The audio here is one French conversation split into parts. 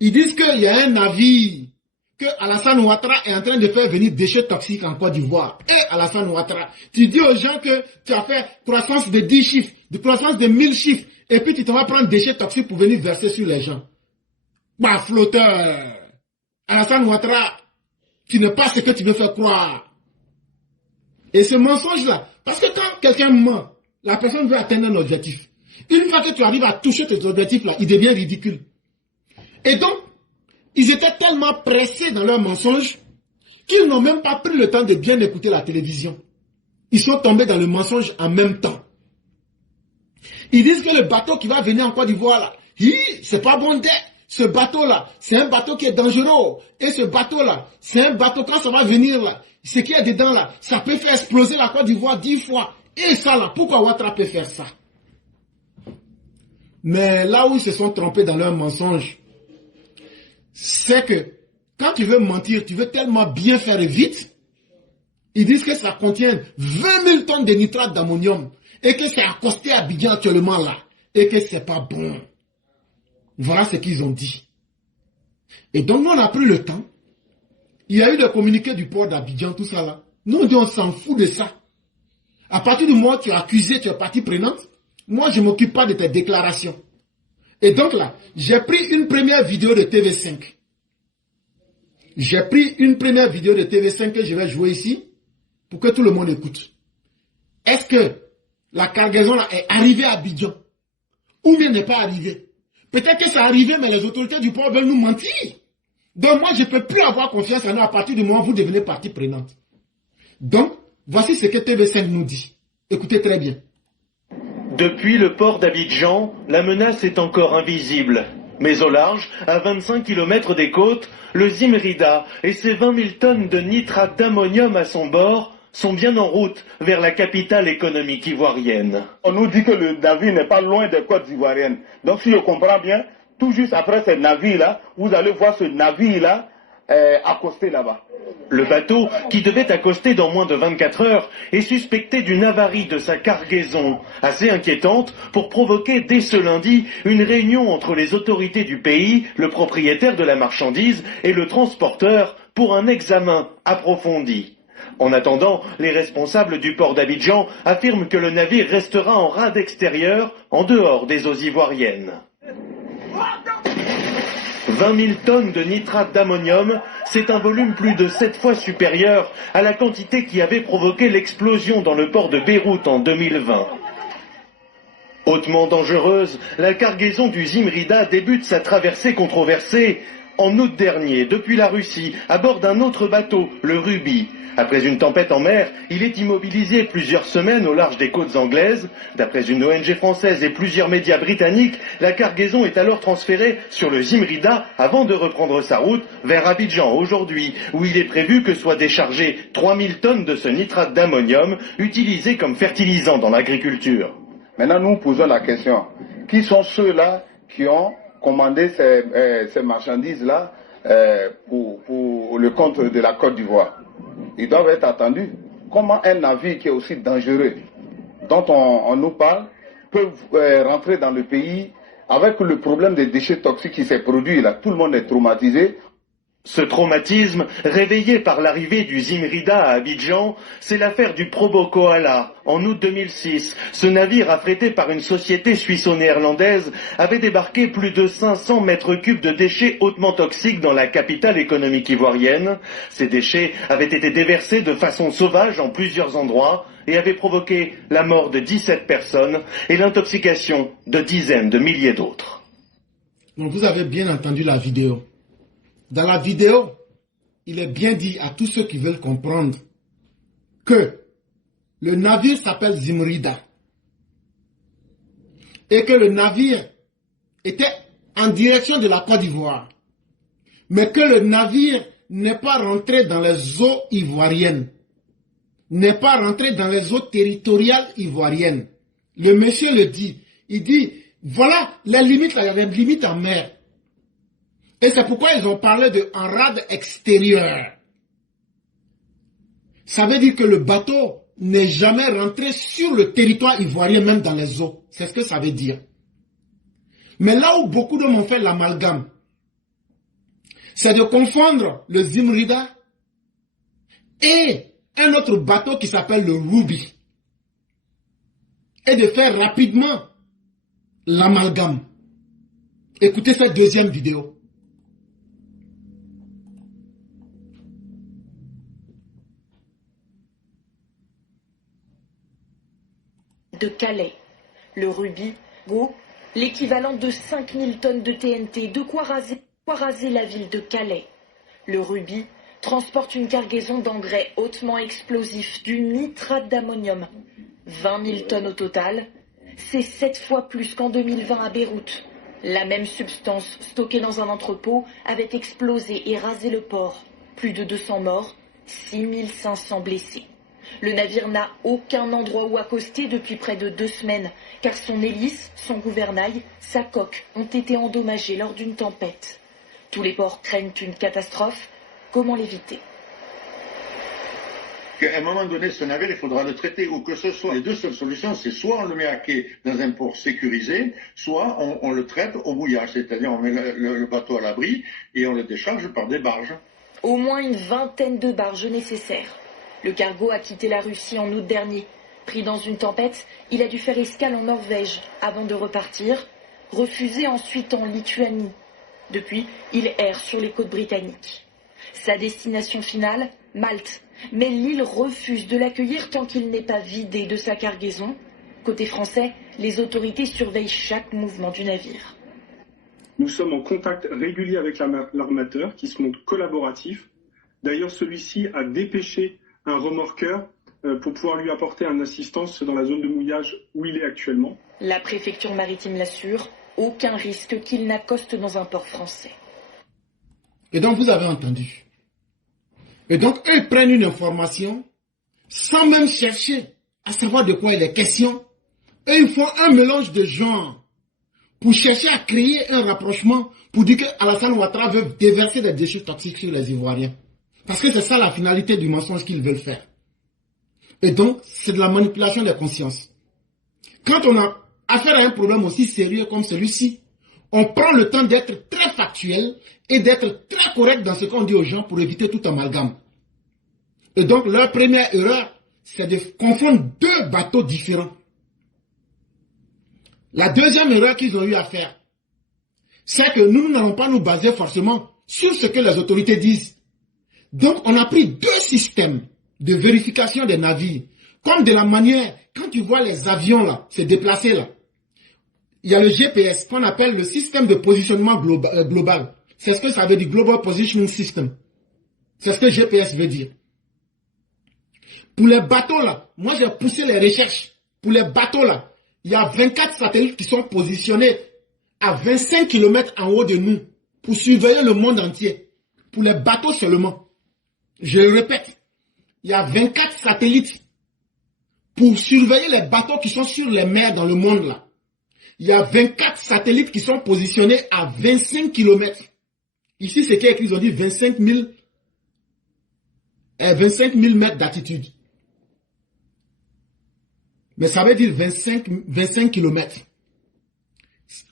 Ils disent qu'il y a un navire que Alassane Ouattara est en train de faire venir déchets toxiques en Côte d'Ivoire. Et Alassane Ouattara, tu dis aux gens que tu as fait croissance de 10 chiffres, de croissance de 1000 chiffres, et puis tu te vas prendre déchets toxiques pour venir verser sur les gens. Bah, flotteur. Alassane Ouattara, tu n'es pas ce que tu veux faire croire. Et ce mensonge-là, parce que quand quelqu'un ment, la personne veut atteindre un objectif. Une fois que tu arrives à toucher tes objectifs-là, il devient ridicule. Et donc, ils étaient tellement pressés dans leurs mensonges qu'ils n'ont même pas pris le temps de bien écouter la télévision. Ils sont tombés dans le mensonge en même temps. Ils disent que le bateau qui va venir en Côte d'Ivoire, là, c'est pas bon d'être. Ce bateau-là, c'est un bateau qui est dangereux. Et ce bateau-là, c'est un bateau, quand ça va venir là, ce qu'il y a dedans là, ça peut faire exploser la Côte d'Ivoire 10 fois. Et ça là, pourquoi Ouattara peut faire ça? Mais là où ils se sont trompés dans leurs mensonges, c'est que quand tu veux mentir, tu veux tellement bien faire vite, ils disent que ça contient 20 000 tonnes de nitrate d'ammonium et que c'est accosté à Abidjan actuellement là et que c'est pas bon. Voilà ce qu'ils ont dit. Et donc nous on a pris le temps. Il y a eu le communiqué du port d'Abidjan, tout ça là. Nous on dit on s'en fout de ça. À partir du moment où tu es accusé, tu es partie prenante, moi je ne m'occupe pas de tes déclarations. Et donc là, j'ai pris une première vidéo de TV5. J'ai pris une première vidéo de TV5 que je vais jouer ici pour que tout le monde écoute. Est-ce que la cargaison là est arrivée à Abidjan ou bien n'est pas arrivée? Peut-être que c'est arrivé, mais les autorités du port veulent nous mentir. Donc moi, je ne peux plus avoir confiance en nous à partir du moment où vous devenez partie prenante. Donc, voici ce que TV5 nous dit. Écoutez très bien. Depuis le port d'Abidjan, la menace est encore invisible. Mais au large, à 25 km des côtes, le Zimrida et ses 20 000 tonnes de nitrate d'ammonium à son bord sont bien en route vers la capitale économique ivoirienne. On nous dit que le navire n'est pas loin des côtes ivoiriennes. Donc si je comprends bien, tout juste après ce navire-là, vous allez voir ce navire-là accosté là-bas. Le bateau, qui devait accoster dans moins de 24 heures, est suspecté d'une avarie de sa cargaison, assez inquiétante pour provoquer dès ce lundi une réunion entre les autorités du pays, le propriétaire de la marchandise et le transporteur pour un examen approfondi. En attendant, les responsables du port d'Abidjan affirment que le navire restera en rade extérieure, en dehors des eaux ivoiriennes. 20 000 tonnes de nitrate d'ammonium, c'est un volume plus de 7 fois supérieur à la quantité qui avait provoqué l'explosion dans le port de Beyrouth en 2020. Hautement dangereuse, la cargaison du Zimrida débute sa traversée controversée en août dernier, depuis la Russie, à bord d'un autre bateau, le Ruby. Après une tempête en mer, il est immobilisé plusieurs semaines au large des côtes anglaises. D'après une ONG française et plusieurs médias britanniques, la cargaison est alors transférée sur le Zimrida avant de reprendre sa route vers Abidjan aujourd'hui, où il est prévu que soient déchargées 3000 tonnes de ce nitrate d'ammonium utilisé comme fertilisant dans l'agriculture. Maintenant, nous posons la question. Qui sont ceux-là qui ont commandé ces marchandises-là pour le compte de la Côte d'Ivoire? Ils doivent être attendus. Comment un navire qui est aussi dangereux, dont on nous parle, peut rentrer dans le pays avec le problème des déchets toxiques qui s'est produit là? Tout le monde est traumatisé. Ce traumatisme, réveillé par l'arrivée du Zimrida à Abidjan, c'est l'affaire du Probo Koala. En août 2006, ce navire affrété par une société suisso-néerlandaise avait débarqué plus de 500 mètres cubes de déchets hautement toxiques dans la capitale économique ivoirienne. Ces déchets avaient été déversés de façon sauvage en plusieurs endroits et avaient provoqué la mort de 17 personnes et l'intoxication de dizaines de milliers d'autres. Donc vous avez bien entendu la vidéo. Dans la vidéo, il est bien dit à tous ceux qui veulent comprendre que le navire s'appelle Zimrida et que le navire était en direction de la Côte d'Ivoire, mais que le navire n'est pas rentré dans les eaux ivoiriennes, n'est pas rentré dans les eaux territoriales ivoiriennes. Le monsieur le dit, il dit, voilà les limites, les limites en mer. Et c'est pourquoi ils ont parlé de en rade extérieure. Ça veut dire que le bateau n'est jamais rentré sur le territoire ivoirien, même dans les eaux. C'est ce que ça veut dire. Mais là où beaucoup d'hommes ont fait l'amalgame, c'est de confondre le Zimrida et un autre bateau qui s'appelle le Ruby et de faire rapidement l'amalgame. Écoutez cette deuxième vidéo. De Calais, le Ruby, l'équivalent de 5000 tonnes de TNT, de quoi raser la ville de Calais. Le Ruby transporte une cargaison d'engrais hautement explosifs, du nitrate d'ammonium. 20 000 tonnes au total, c'est 7 fois plus qu'en 2020 à Beyrouth. La même substance stockée dans un entrepôt avait explosé et rasé le port. Plus de 200 morts, 6500 blessés. Le navire n'a aucun endroit où accoster depuis près de 2 semaines, car son hélice, son gouvernail, sa coque ont été endommagés lors d'une tempête. Tous les ports craignent une catastrophe. Comment l'éviter? qu'à un moment donné, ce navire, il faudra le traiter, ou que ce soit. Les deux seules solutions, c'est soit on le met à quai dans un port sécurisé, soit on le traite au mouillage, c'est-à-dire on met le bateau à l'abri et on le décharge par des barges. Au moins une vingtaine de barges nécessaires. Le cargo a quitté la Russie en août dernier. Pris dans une tempête, il a dû faire escale en Norvège avant de repartir, refusé ensuite en Lituanie. Depuis, il erre sur les côtes britanniques. Sa destination finale, Malte. Mais l'île refuse de l'accueillir tant qu'il n'est pas vidé de sa cargaison. Côté français, les autorités surveillent chaque mouvement du navire. Nous sommes en contact régulier avec l'armateur qui se montre collaboratif. D'ailleurs, celui-ci a dépêché un remorqueur pour pouvoir lui apporter une assistance dans la zone de mouillage où il est actuellement. La préfecture maritime l'assure, aucun risque qu'il n'accoste dans un port français. Et donc, vous avez entendu. Et donc, eux, ils prennent une information sans même chercher à savoir de quoi il est question. Et ils font un mélange de genres pour chercher à créer un rapprochement pour dire qu'Alassane Ouattara veut déverser des déchets toxiques sur les Ivoiriens. Parce que c'est ça la finalité du mensonge qu'ils veulent faire. Et donc, c'est de la manipulation des consciences. Quand on a affaire à un problème aussi sérieux comme celui-ci, on prend le temps d'être très factuel et d'être très correct dans ce qu'on dit aux gens pour éviter tout amalgame. Et donc, leur première erreur, c'est de confondre deux bateaux différents. La deuxième erreur qu'ils ont eu à faire, c'est que nous n'allons pas nous baser forcément sur ce que les autorités disent. Donc, on a pris deux systèmes de vérification des navires. Comme de la manière, quand tu vois les avions là, se déplacer là, il y a le GPS qu'on appelle le système de positionnement global. C'est ce que ça veut dire, Global Positioning System. C'est ce que GPS veut dire. Pour les bateaux là, moi j'ai poussé les recherches. Pour les bateaux là, il y a 24 satellites qui sont positionnés à 25 km en haut de nous pour surveiller le monde entier. Pour les bateaux seulement. Je le répète, il y a 24 satellites pour surveiller les bateaux qui sont sur les mers dans le monde là. Il y a 24 satellites qui sont positionnés à 25 km. Ici, c'est écrit, ils ont dit 25 000 mètres d'altitude. Mais ça veut dire 25 km.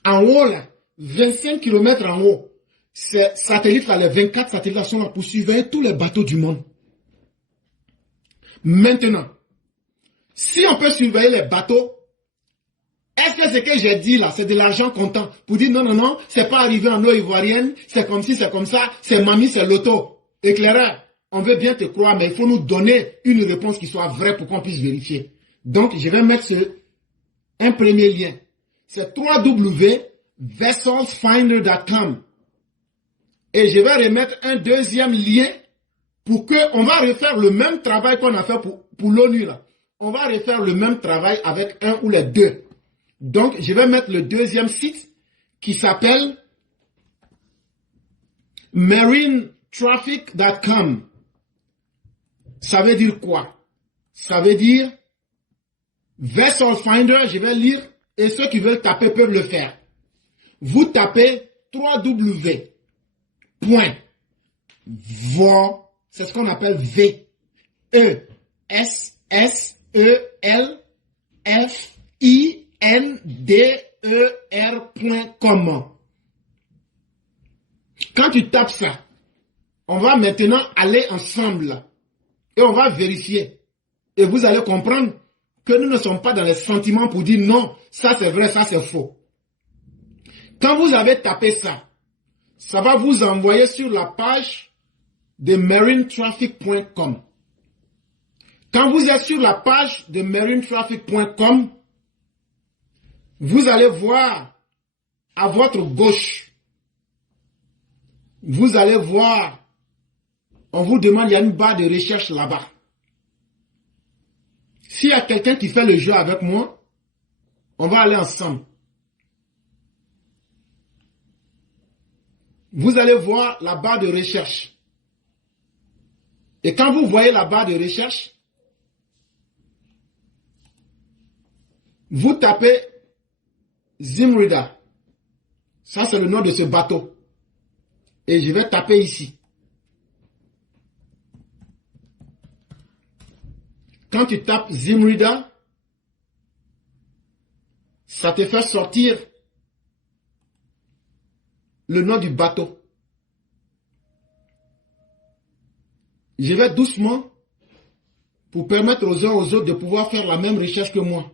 En haut, là, 25 km en haut, ces satellites-là, les 24 satellites-là sont là pour surveiller tous les bateaux du monde. Maintenant, si on peut surveiller les bateaux, est-ce que ce que j'ai dit là, c'est de l'argent comptant pour dire non, non, non, c'est pas arrivé en eau ivoirienne, c'est comme ci, c'est comme ça, c'est mamie, c'est l'auto. Éclaireur, on veut bien te croire, mais il faut nous donner une réponse qui soit vraie pour qu'on puisse vérifier. Donc, je vais mettre un premier lien. C'est www.vesselfinder.com. Et je vais remettre un deuxième lien pour qu'on va refaire le même travail qu'on a fait pour l'ONU là. On va refaire le même travail avec un ou les deux. Donc, je vais mettre le deuxième site qui s'appelle marinetraffic.com. Ça veut dire quoi? Ça veut dire Vessel Finder, je vais lire, et ceux qui veulent taper peuvent le faire. Vous tapez www.vol, c'est ce qu'on appelle VESSELFINDER.com. Quand tu tapes ça, on va maintenant aller ensemble et on va vérifier. Et vous allez comprendre que nous ne sommes pas dans les sentiments pour dire non, ça c'est vrai, ça c'est faux. Quand vous avez tapé ça, ça va vous envoyer sur la page de marinetraffic.com. Quand vous êtes sur la page de marinetraffic.com, vous allez voir à votre gauche, vous allez voir, on vous demande, il y a une barre de recherche là-bas. S'il y a quelqu'un qui fait le jeu avec moi, on va aller ensemble. Vous allez voir la barre de recherche. Et quand vous voyez la barre de recherche, vous tapez Zimrida. Ça, c'est le nom de ce bateau. Et je vais taper ici. Quand tu tapes Zimrida, ça te fait sortir le nom du bateau. Je vais doucement pour permettre aux uns aux autres de pouvoir faire la même recherche que moi.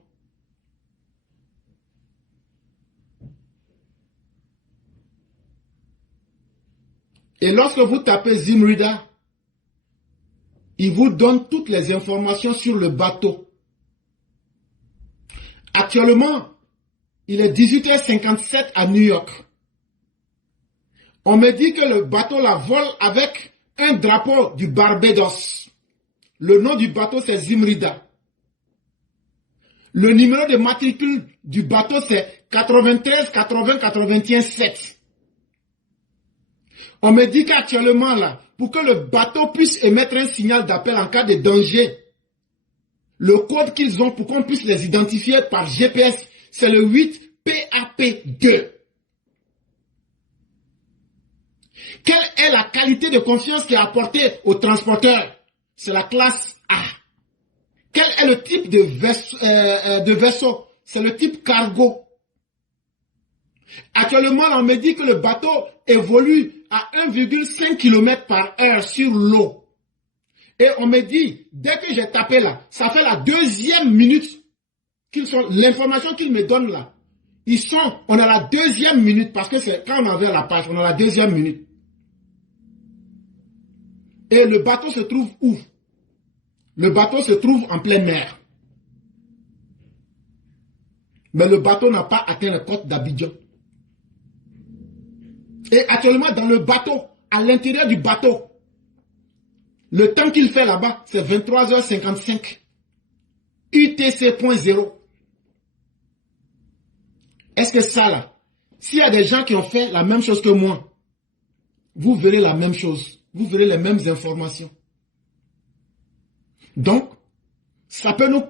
Et lorsque vous tapez Zimrida, il vous donne toutes les informations sur le bateau. Actuellement, il est 18h57 à New York. On me dit que le bateau la vole avec un drapeau du Barbados. Le nom du bateau, c'est Zimrida. Le numéro de matricule du bateau, c'est 93 80 81 7. On me dit qu'actuellement, là, pour que le bateau puisse émettre un signal d'appel en cas de danger, le code qu'ils ont pour qu'on puisse les identifier par GPS, c'est le 8PAP2. Quelle est la qualité de confiance qui est apportée aux transporteurs? C'est la classe A. Quel est le type de vaisseau? C'est le type cargo. Actuellement, on me dit que le bateau évolue à 1,5 km par heure sur l'eau. Et on me dit, dès que j'ai tapé là, ça fait la deuxième minute l'information qu'ils me donnent là. On a la deuxième minute, parce que c'est quand on avait la page, on a la deuxième minute. Et le bateau se trouve où? Le bateau se trouve en pleine mer. Mais le bateau n'a pas atteint la côte d'Abidjan. Et actuellement, dans le bateau, à l'intérieur du bateau, le temps qu'il fait là-bas, c'est 23h55. UTC.0. Est-ce que ça là, s'il y a des gens qui ont fait la même chose que moi, vous verrez la même chose. Vous verrez les mêmes informations. Donc, ça peut nous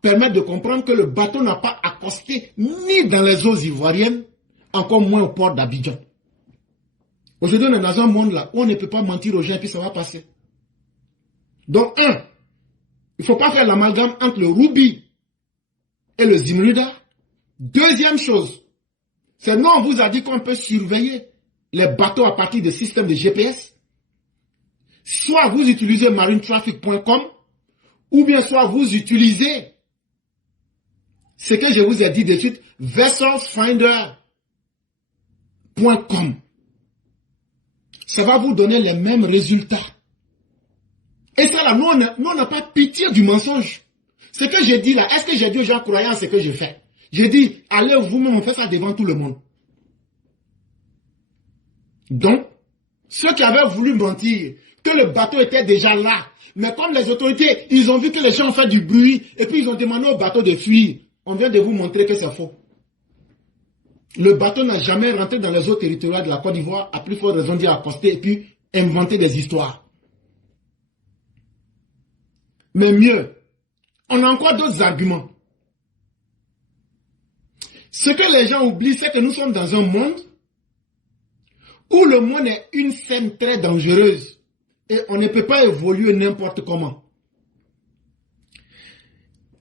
permettre de comprendre que le bateau n'a pas accosté ni dans les eaux ivoiriennes, encore moins au port d'Abidjan. Aujourd'hui, on est dans un monde là où on ne peut pas mentir aux gens et puis ça va passer. Donc, il ne faut pas faire l'amalgame entre le Ruby et le Zimrida. Deuxième chose, c'est non, on vous a dit qu'on peut surveiller les bateaux à partir des systèmes de GPS. Soit vous utilisez marinetraffic.com, ou bien soit vous utilisez ce que je vous ai dit de suite, vesselsfinder.com. Ça va vous donner les mêmes résultats. Et ça là, nous on n'a pas pitié du mensonge. Ce que j'ai dit là, est-ce que j'ai dit aux gens croyants à ce que je fais? J'ai dit, allez vous-même, on fait ça devant tout le monde. Donc, ceux qui avaient voulu mentir, que le bateau était déjà là, mais comme les autorités, ils ont vu que les gens ont fait du bruit, et puis ils ont demandé au bateau de fuir, on vient de vous montrer que c'est faux. Le bateau n'a jamais rentré dans les eaux territoriales de la Côte d'Ivoire, à plus forte raison d'y accoster et puis inventer des histoires. Mais mieux, on a encore d'autres arguments. Ce que les gens oublient, c'est que nous sommes dans un monde où le monde est une scène très dangereuse et on ne peut pas évoluer n'importe comment.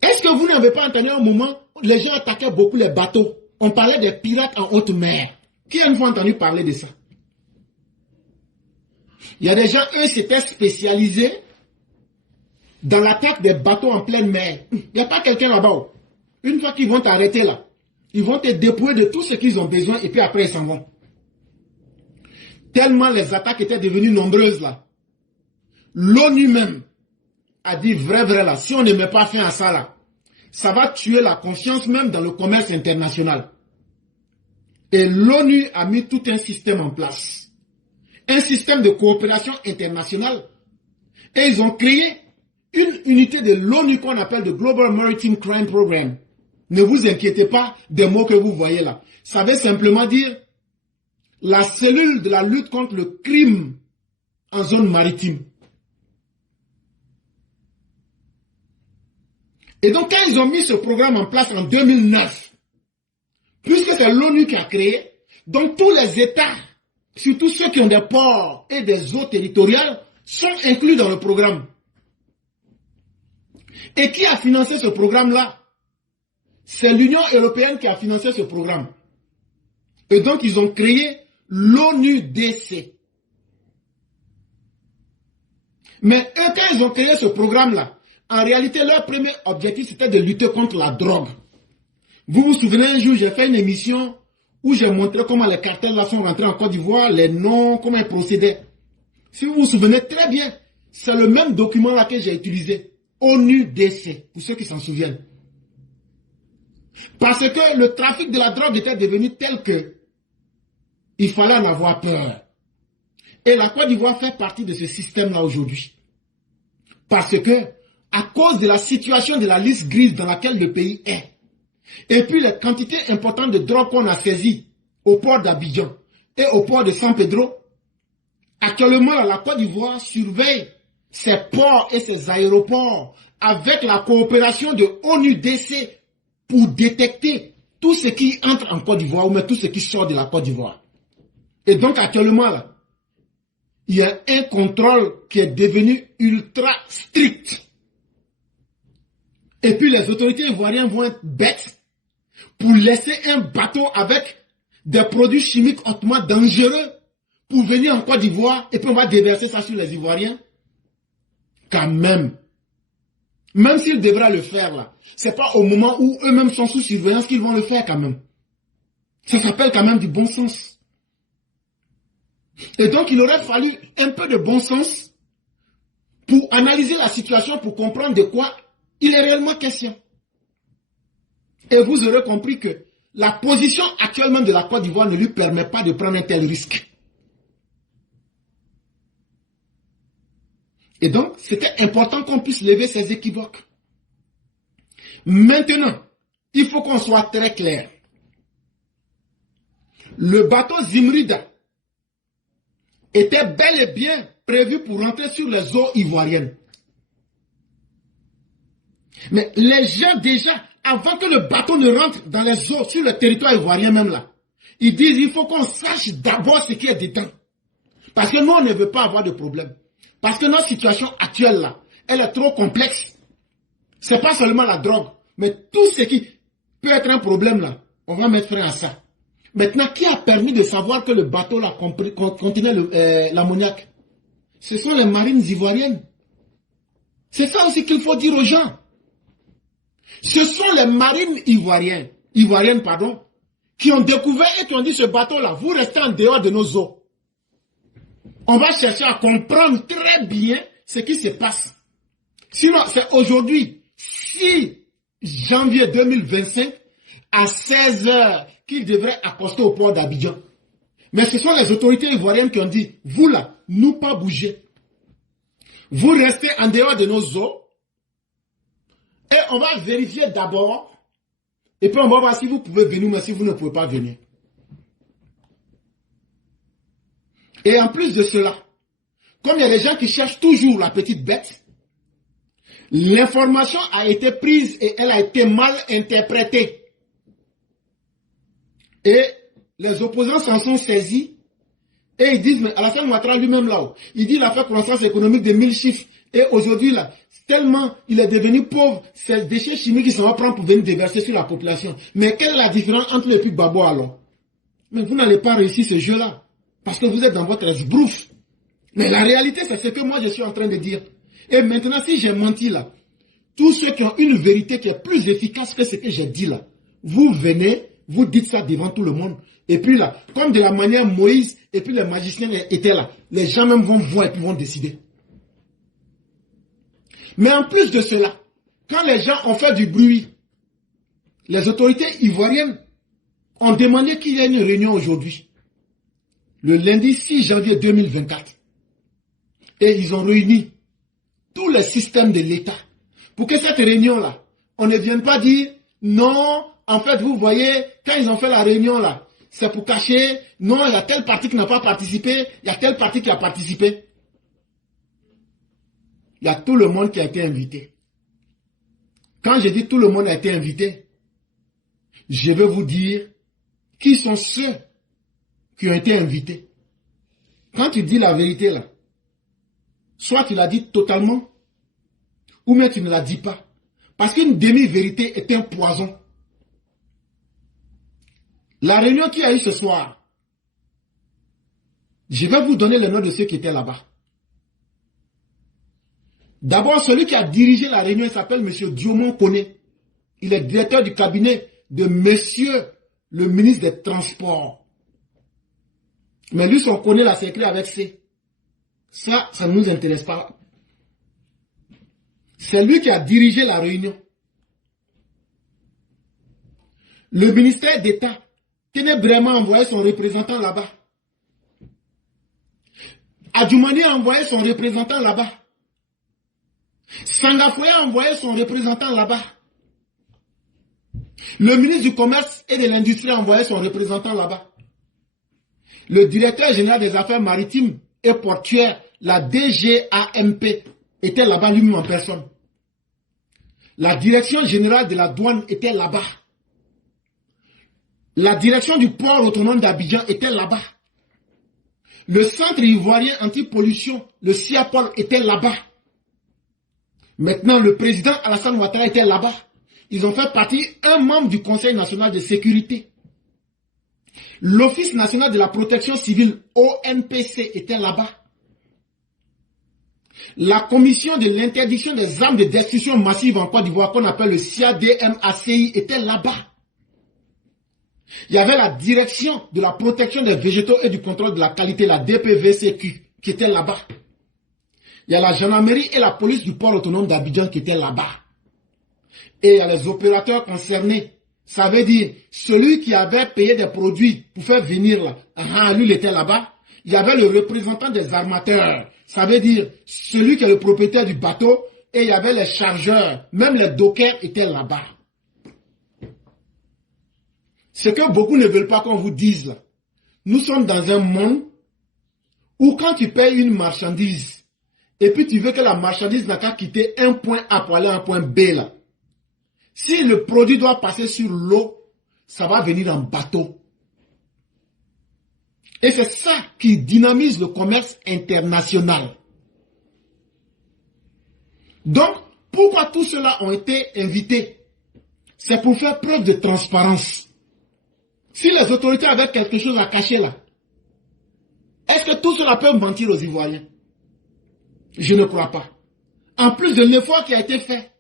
Est-ce que vous n'avez pas entendu un moment où les gens attaquaient beaucoup les bateaux? On parlait des pirates en haute mer. Qui a une fois entendu parler de ça? Il y a des gens, eux, s'étaient spécialisés dans l'attaque des bateaux en pleine mer. Il n'y a pas quelqu'un là-bas. Une fois qu'ils vont t'arrêter là, ils vont te dépouiller de tout ce qu'ils ont besoin et puis après ils s'en vont. Tellement les attaques étaient devenues nombreuses là. L'ONU même a dit vrai là, si on ne met pas fin à ça là, ça va tuer la confiance même dans le commerce international. Et l'ONU a mis tout un système en place. Un système de coopération internationale. Et ils ont créé une unité de l'ONU qu'on appelle le Global Maritime Crime Program. Ne vous inquiétez pas des mots que vous voyez là. Ça veut simplement dire la cellule de la lutte contre le crime en zone maritime. Et donc quand ils ont mis ce programme en place en 2009, puisque c'est l'ONU qui a créé, donc tous les États, surtout ceux qui ont des ports et des eaux territoriales, sont inclus dans le programme. Et qui a financé ce programme-là? C'est l'Union européenne qui a financé ce programme. Et donc, ils ont créé l'ONUDC. Mais eux, quand ils ont créé ce programme-là, en réalité, leur premier objectif, c'était de lutter contre la drogue. Vous vous souvenez, un jour, j'ai fait une émission où j'ai montré comment les cartels là sont rentrés en Côte d'Ivoire, les noms, comment ils procédaient. Si vous vous souvenez très bien, c'est le même document là que j'ai utilisé. ONUDC, pour ceux qui s'en souviennent. Parce que le trafic de la drogue était devenu tel que il fallait en avoir peur. Et la Côte d'Ivoire fait partie de ce système-là aujourd'hui. Parce que, à cause de la situation de la liste grise dans laquelle le pays est, et puis les quantités importantes de drogue qu'on a saisies au port d'Abidjan et au port de San Pedro, actuellement la Côte d'Ivoire surveille ses ports et ses aéroports avec la coopération de ONUDC pour détecter tout ce qui entre en Côte d'Ivoire ou même tout ce qui sort de la Côte d'Ivoire. Et donc actuellement, là, il y a un contrôle qui est devenu ultra strict. Et puis les autorités ivoiriennes vont être bêtes pour laisser un bateau avec des produits chimiques hautement dangereux pour venir en Côte d'Ivoire et puis on va déverser ça sur les Ivoiriens. Quand même. Même s'ils devraient le faire là, c'est pas au moment où eux-mêmes sont sous surveillance qu'ils vont le faire quand même. Ça s'appelle quand même du bon sens. Et donc il aurait fallu un peu de bon sens pour analyser la situation, pour comprendre de quoi il est réellement question. Et vous aurez compris que la position actuellement de la Côte d'Ivoire ne lui permet pas de prendre un tel risque. Et donc, c'était important qu'on puisse lever ces équivoques. Maintenant, il faut qu'on soit très clair. Le bateau Zimrida était bel et bien prévu pour rentrer sur les eaux ivoiriennes. Mais les gens déjà, avant que le bateau ne rentre dans les eaux, sur le territoire ivoirien même là, ils disent il faut qu'on sache d'abord ce qui est dedans. Parce que nous, on ne veut pas avoir de problème. Parce que notre situation actuelle là, elle est trop complexe. Ce n'est pas seulement la drogue, mais tout ce qui peut être un problème là, on va mettre fin à ça. Maintenant, qui a permis de savoir que le bateau là contenait l'ammoniac? Ce sont les marines ivoiriennes. C'est ça aussi qu'il faut dire aux gens. Ce sont les marines ivoiriennes, qui ont découvert et qui ont dit ce bateau là, vous restez en dehors de nos eaux. On va chercher à comprendre très bien ce qui se passe. Sinon, c'est aujourd'hui, 6 janvier 2025, à 16 h, qu'ils devraient accoster au port d'Abidjan. Mais ce sont les autorités ivoiriennes qui ont dit, vous là, nous pas bouger. Vous restez en dehors de nos eaux. Et on va vérifier d'abord. Et puis on va voir si vous pouvez venir, mais si vous ne pouvez pas venir. Et en plus de cela, comme il y a des gens qui cherchent toujours la petite bête, l'information a été prise et elle a été mal interprétée. Et les opposants s'en sont saisis et ils disent, mais Alassane Ouattara lui-même là-haut, il dit qu'il a fait croissance économique de 1000 chiffres. Et aujourd'hui là, tellement il est devenu pauvre, c'est les déchets chimiques qui s'en vont prendre pour venir déverser sur la population. Mais quelle est la différence entre le puits Babo alors? Mais vous n'allez pas réussir ce jeu-là. Parce que vous êtes dans votre esbrouf. Mais la réalité, c'est ce que moi je suis en train de dire. Et maintenant, si j'ai menti là, tous ceux qui ont une vérité qui est plus efficace que ce que j'ai dit là, vous venez, vous dites ça devant tout le monde. Et puis là, comme de la manière Moïse et puis les magiciens étaient là, les gens même vont voir et puis vont décider. Mais en plus de cela, quand les gens ont fait du bruit, les autorités ivoiriennes ont demandé qu'il y ait une réunion aujourd'hui, le lundi 6 janvier 2024. Et ils ont réuni tous les systèmes de l'État pour que cette réunion-là, on ne vienne pas dire non, en fait, vous voyez, quand ils ont fait la réunion là, c'est pour cacher, non, il y a tel parti qui n'a pas participé, il y a tel parti qui a participé. Il y a tout le monde qui a été invité. Quand je dis tout le monde a été invité, je veux vous dire qui sont ceux qui ont été invités. Quand tu dis la vérité là, soit tu la dis totalement, ou même tu ne la dis pas. Parce qu'une demi-vérité est un poison. La réunion qu'il y a eu ce soir, je vais vous donner le nom de ceux qui étaient là-bas. D'abord, celui qui a dirigé la réunion, il s'appelle M. Diomon Koné. Il est directeur du cabinet de M. le ministre des Transports. Mais lui, son Koné là, c'est écrit avec C. Ça ne nous intéresse pas. C'est lui qui a dirigé la réunion. Le ministère d'État tenait vraiment envoyé son représentant là-bas. Adjoumani a envoyé son représentant là-bas. Sangafoye a envoyé son représentant là-bas. Le ministre du Commerce et de l'Industrie a envoyé son représentant là-bas. Le directeur général des affaires maritimes et portuaires, la DGAMP, était là-bas lui-même en personne. La direction générale de la douane était là-bas. La direction du port autonome d'Abidjan était là-bas. Le centre ivoirien anti-pollution, le CIAPOL, était là-bas. Maintenant, le président Alassane Ouattara était là-bas. Ils ont fait partie un membre du Conseil national de sécurité. L'Office national de la protection civile, ONPC, était là-bas. La commission de l'interdiction des armes de destruction massive en Côte d'Ivoire, qu'on appelle le CIADMACI, était là-bas. Il y avait la direction de la protection des végétaux et du contrôle de la qualité, la DPVCQ, qui était là-bas. Il y a la gendarmerie et la police du port autonome d'Abidjan qui étaient là-bas. Et il y a les opérateurs concernés. Ça veut dire, celui qui avait payé des produits pour faire venir là, lui il était là-bas. Il y avait le représentant des armateurs. Ça veut dire, celui qui est le propriétaire du bateau. Et il y avait les chargeurs. Même les dockers étaient là-bas. Ce que beaucoup ne veulent pas qu'on vous dise là. Nous sommes dans un monde où quand tu payes une marchandise, et puis tu veux que la marchandise n'a qu'à quitter un point A pour aller à un point B là. Si le produit doit passer sur l'eau, ça va venir en bateau. Et c'est ça qui dynamise le commerce international. Donc, pourquoi tous ceux-là ont été invités? C'est pour faire preuve de transparence. Si les autorités avaient quelque chose à cacher là, est-ce que tout cela peut mentir aux Ivoiriens? Je ne crois pas. En plus de l'effort qui a été fait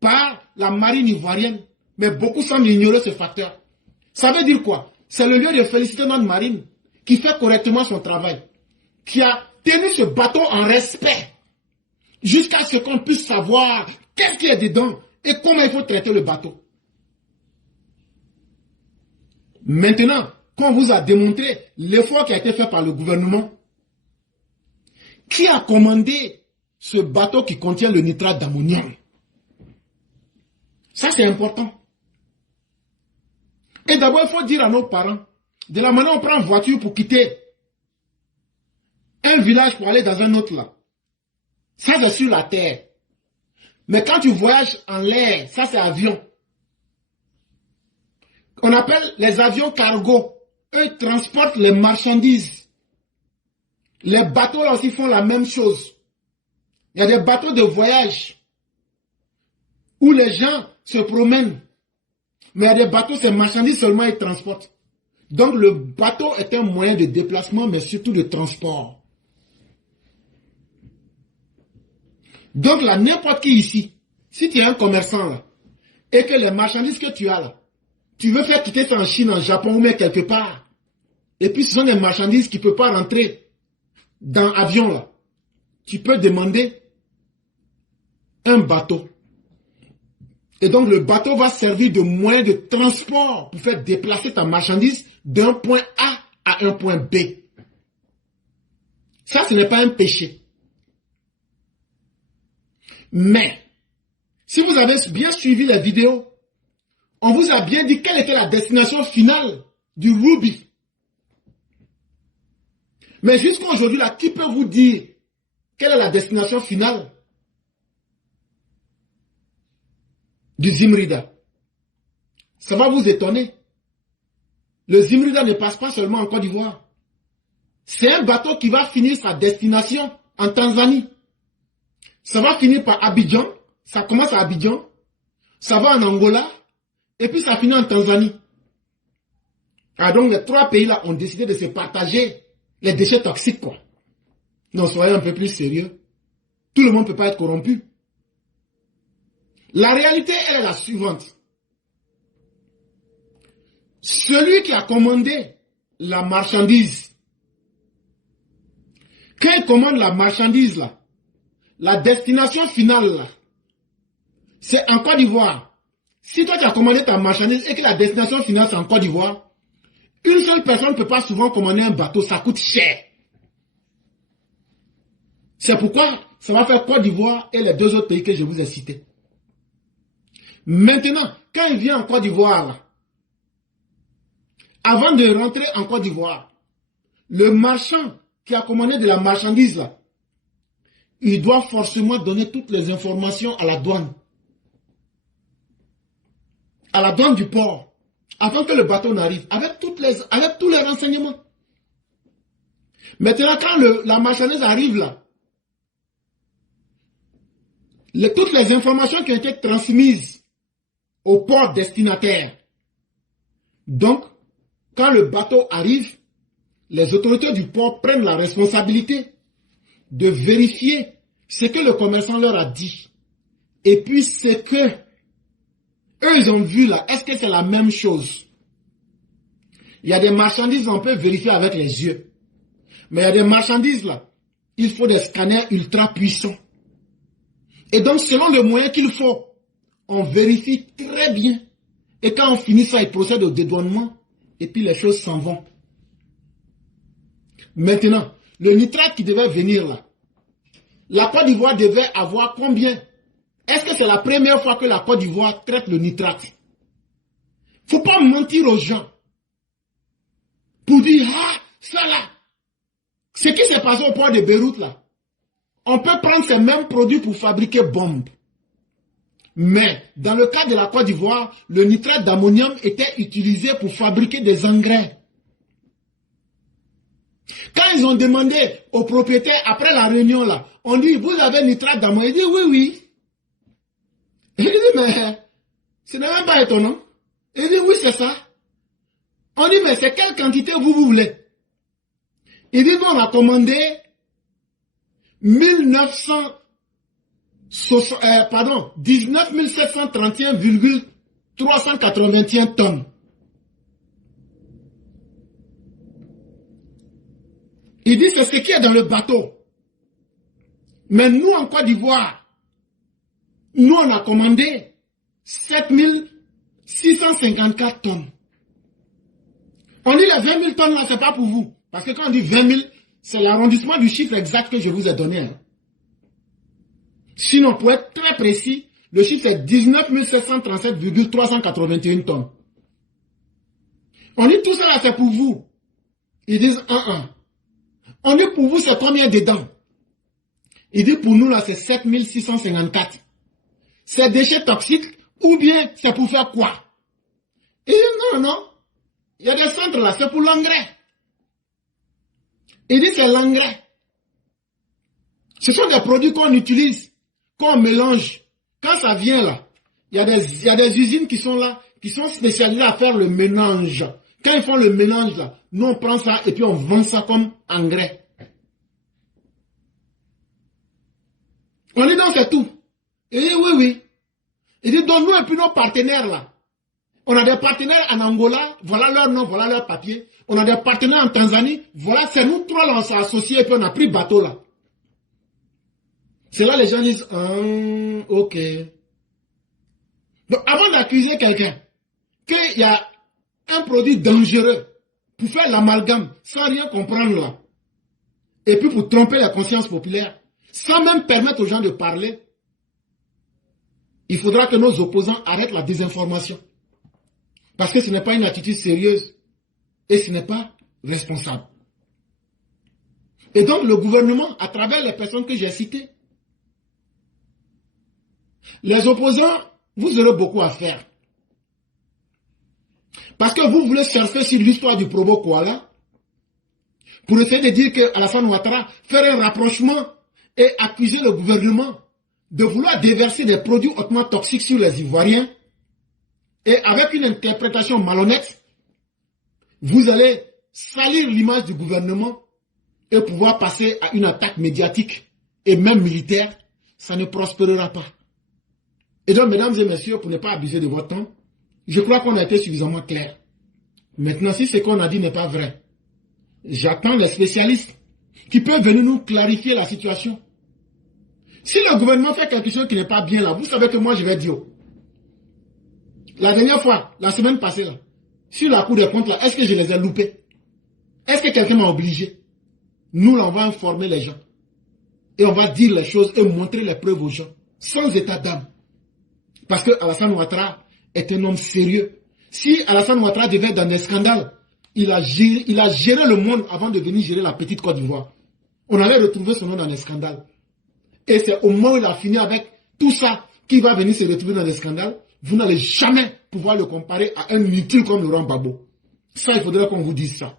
par la marine ivoirienne, mais beaucoup semblent ignorer ce facteur. Ça veut dire quoi? C'est le lieu de féliciter notre marine qui fait correctement son travail, qui a tenu ce bateau en respect jusqu'à ce qu'on puisse savoir qu'est-ce qu'il y a dedans et comment il faut traiter le bateau. Maintenant, qu'on vous a démontré l'effort qui a été fait par le gouvernement, qui a commandé ce bateau qui contient le nitrate d'ammonium? Ça, c'est important. Et d'abord, il faut dire à nos parents, de la manière on prend une voiture pour quitter un village pour aller dans un autre là. Ça, c'est sur la terre. Mais quand tu voyages en l'air, ça, c'est avion. On appelle les avions cargo. Eux transportent les marchandises. Les bateaux là aussi font la même chose. Il y a des bateaux de voyage où les gens se promènent. Mais il y a des bateaux, ces marchandises seulement ils transportent. Donc le bateau est un moyen de déplacement, mais surtout de transport. Donc là, n'importe qui ici, si tu es un commerçant là, et que les marchandises que tu as là, tu veux faire quitter ça en Chine, en Japon ou même quelque part, et puis ce sont des marchandises qui ne peuvent pas rentrer dans l'avion là, tu peux demander un bateau. Et donc le bateau va servir de moyen de transport pour faire déplacer ta marchandise d'un point A à un point B. Ça, ce n'est pas un péché. Mais, si vous avez bien suivi la vidéo, on vous a bien dit quelle était la destination finale du Ruby. Mais jusqu'à aujourd'hui, là, qui peut vous dire quelle est la destination finale du Zimrida? Ça va vous étonner. Le Zimrida ne passe pas seulement en Côte d'Ivoire. C'est un bateau qui va finir sa destination en Tanzanie. Ça va finir par Abidjan. Ça commence à Abidjan. Ça va en Angola. Et puis ça finit en Tanzanie. Ah, donc les trois pays-là ont décidé de se partager les déchets toxiques, quoi. Non, soyez un peu plus sérieux. Tout le monde ne peut pas être corrompu. La réalité, elle est la suivante. Celui qui a commandé la marchandise, quand il commande la marchandise, là, la destination finale, là, c'est en Côte d'Ivoire. Si toi, tu as commandé ta marchandise et que la destination finale, c'est en Côte d'Ivoire, une seule personne ne peut pas souvent commander un bateau, ça coûte cher. C'est pourquoi ça va faire Côte d'Ivoire et les deux autres pays que je vous ai cités. Maintenant, quand il vient en Côte d'Ivoire, là, avant de rentrer en Côte d'Ivoire, le marchand qui a commandé de la marchandise, là, il doit forcément donner toutes les informations à la douane. À la douane du port. Avant que le bateau n'arrive. Avec tous les renseignements. Maintenant, quand la marchandise arrive là, toutes les informations qui ont été transmises au port destinataire. Donc, quand le bateau arrive, les autorités du port prennent la responsabilité de vérifier ce que le commerçant leur a dit. Et puis ce que eux ils ont vu là, est-ce que c'est la même chose? Il y a des marchandises, on peut vérifier avec les yeux. Mais il y a des marchandises là, il faut des scanners ultra puissants. Et donc selon le moyen qu'il faut, on vérifie très bien. Et quand on finit ça, il procède au dédouanement. Et puis les choses s'en vont. Maintenant, le nitrate qui devait venir là, la Côte d'Ivoire devait avoir combien? Est-ce que c'est la première fois que la Côte d'Ivoire traite le nitrate? Il ne faut pas mentir aux gens. Pour dire, ah, ça là, ce qui s'est passé au port de Beyrouth là, on peut prendre ces mêmes produits pour fabriquer bombes. Mais dans le cas de la Côte d'Ivoire, le nitrate d'ammonium était utilisé pour fabriquer des engrais. Quand ils ont demandé aux propriétaires, après la réunion là, on dit, vous avez nitrate d'ammonium? Il dit, oui, oui. Il dit, mais ce n'est même pas étonnant. Il dit, oui, c'est ça. On dit, mais c'est quelle quantité vous voulez? Il dit, nous, on a commandé 19 731,381 tonnes. Il dit, c'est ce qui est dans le bateau. Mais nous, en Côte d'Ivoire, nous, on a commandé 7 654 tonnes. On dit les 20 000 tonnes là, c'est pas pour vous. Parce que quand on dit 20 000, c'est l'arrondissement du chiffre exact que je vous ai donné. Hein. Sinon, pour être très précis, le chiffre est 19 737,381 tonnes. On dit tout ça là, c'est pour vous. Ils disent 1. On dit pour vous, c'est combien dedans? Il dit pour nous là, c'est 7 654. C'est déchets toxiques ou bien c'est pour faire quoi? Il dit non. Il y a des centres là, c'est pour l'engrais. Il dit c'est l'engrais. Ce sont des produits qu'on utilise, qu'on mélange. Quand ça vient là, il y a des usines qui sont là, qui sont spécialisées à faire le mélange. Quand ils font le mélange là, nous on prend ça et puis on vend ça comme engrais. On dit non, c'est tout. Il dit oui, oui. Il dit donne-nous un peu nos partenaires là. On a des partenaires en Angola, voilà leur nom, voilà leur papier. On a des partenaires en Tanzanie, voilà, c'est nous trois là, on s'est associés et puis on a pris bateau là. C'est là les gens disent, ok. Donc avant d'accuser quelqu'un, qu'il y a un produit dangereux pour faire l'amalgame sans rien comprendre là, et puis pour tromper la conscience populaire, sans même permettre aux gens de parler, il faudra que nos opposants arrêtent la désinformation. Parce que ce n'est pas une attitude sérieuse et ce n'est pas responsable. Et donc le gouvernement, à travers les personnes que j'ai citées, les opposants, vous aurez beaucoup à faire. Parce que vous voulez surfer sur l'histoire du Probo Koala pour essayer de dire que Alassane Ouattara fait un rapprochement et accuser le gouvernement de vouloir déverser des produits hautement toxiques sur les Ivoiriens. Et avec une interprétation malhonnête, vous allez salir l'image du gouvernement et pouvoir passer à une attaque médiatique et même militaire. Ça ne prospérera pas. Et donc, mesdames et messieurs, pour ne pas abuser de votre temps, je crois qu'on a été suffisamment clair. Maintenant, si ce qu'on a dit n'est pas vrai, j'attends les spécialistes qui peuvent venir nous clarifier la situation. Si le gouvernement fait quelque chose qui n'est pas bien là, vous savez que moi je vais dire. La dernière fois, la semaine passée là, sur la Cour des comptes là, est-ce que je les ai loupés? Est-ce que quelqu'un m'a obligé? Nous là, on va informer les gens. Et on va dire les choses et montrer les preuves aux gens. Sans état d'âme. Parce que Alassane Ouattara est un homme sérieux. Si Alassane Ouattara devait être dans des scandales, il a géré le monde avant de venir gérer la petite Côte d'Ivoire. On allait retrouver son nom dans des scandales. Et c'est au moment où il a fini avec tout ça qu'il va venir se retrouver dans des scandales. Vous n'allez jamais pouvoir le comparer à un inutile comme Laurent Gbagbo. Ça, il faudrait qu'on vous dise ça.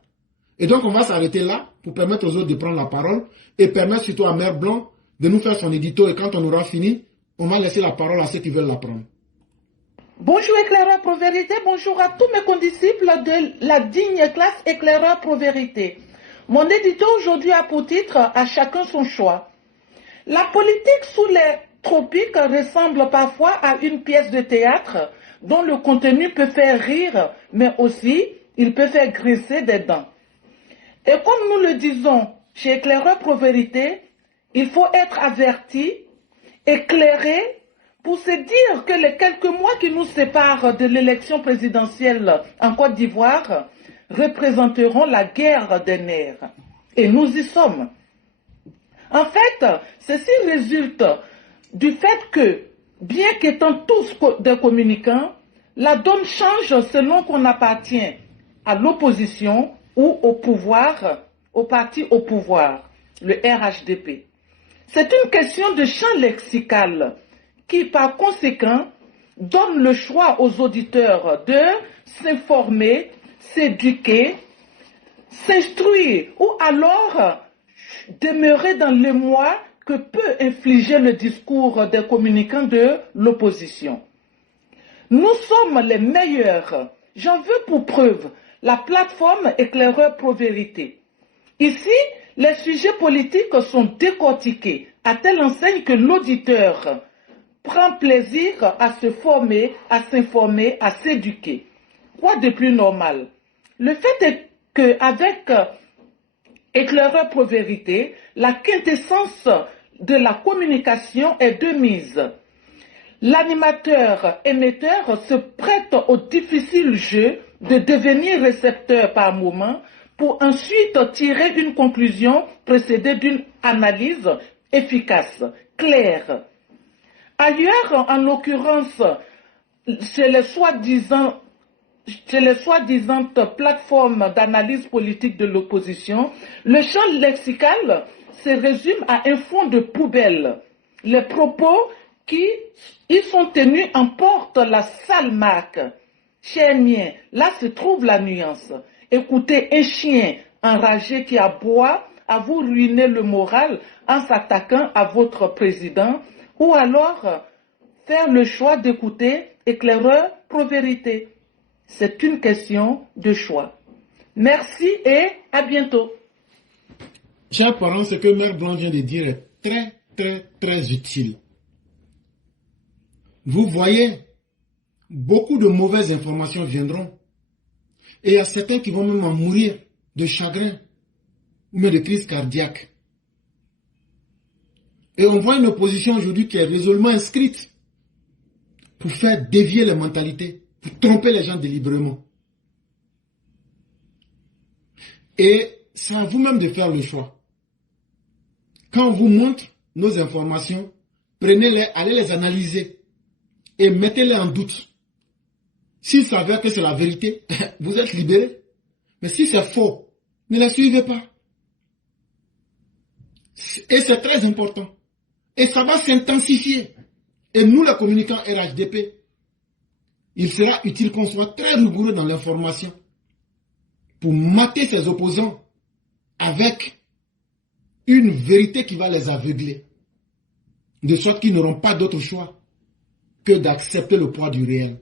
Et donc, on va s'arrêter là pour permettre aux autres de prendre la parole et permettre surtout à Mère Blanc de nous faire son édito. Et quand on aura fini, on va laisser la parole à ceux qui veulent la prendre. Bonjour éclaireur Pro-Vérité, bonjour à tous mes condisciples de la digne classe éclaireur Pro-Vérité. Mon édito aujourd'hui a pour titre « À chacun son choix ». La politique sous les tropiques ressemble parfois à une pièce de théâtre dont le contenu peut faire rire, mais aussi il peut faire grincer des dents. Et comme nous le disons chez Éclaireur Pro-Vérité, il faut être averti, éclairé, pour se dire que les quelques mois qui nous séparent de l'élection présidentielle en Côte d'Ivoire représenteront la guerre des nerfs. Et nous y sommes. En fait, ceci résulte du fait que, bien qu'étant tous des communicants, la donne change selon qu'on appartient à l'opposition ou au pouvoir, au parti au pouvoir, le RHDP. C'est une question de champ lexical qui, par conséquent, donne le choix aux auditeurs de s'informer, s'éduquer, s'instruire ou alors demeurer dans l'émoi que peut infliger le discours des communicants de l'opposition. Nous sommes les meilleurs. J'en veux pour preuve la plateforme Éclaireur Pro-Vérité. Ici, les sujets politiques sont décortiqués à telle enseigne que l'auditeur prend plaisir à se former, à s'informer, à s'éduquer. Quoi de plus normal? Le fait est qu'avec Éclaireur Pro-Vérité, la quintessence de la communication est de mise. L'animateur-émetteur se prête au difficile jeu de devenir récepteur par moment pour ensuite tirer une conclusion précédée d'une analyse efficace, claire. Ailleurs, en l'occurrence, chez les soi-disant plateformes d'analyse politique de l'opposition, le champ lexical se résume à un fond de poubelle. Les propos qui y sont tenus emportent la sale marque. Chers miens, là se trouve la nuance. Écoutez un chien enragé qui aboie à vous ruiner le moral en s'attaquant à votre président, ou alors faire le choix d'écouter Éclaireur Pro-Vérité. C'est une question de choix. Merci et à bientôt. Chers parents, ce que Mère Blanc vient de dire est très, très utile. Vous voyez, beaucoup de mauvaises informations viendront. Et il y a certains qui vont même en mourir de chagrin ou même de crise cardiaque. Et on voit une opposition aujourd'hui qui est résolument inscrite pour faire dévier les mentalités, pour tromper les gens délibérément. Et c'est à vous-même de faire le choix. Quand on vous montre nos informations, prenez-les, allez les analyser et mettez-les en doute. S'il s'avère que c'est la vérité, vous êtes libéré. Mais si c'est faux, ne les suivez pas. Et c'est très important. Et ça va s'intensifier. Et nous, les communicants RHDP, il sera utile qu'on soit très rigoureux dans l'information pour mater ses opposants avec une vérité qui va les aveugler. De sorte qu'ils n'auront pas d'autre choix que d'accepter le poids du réel.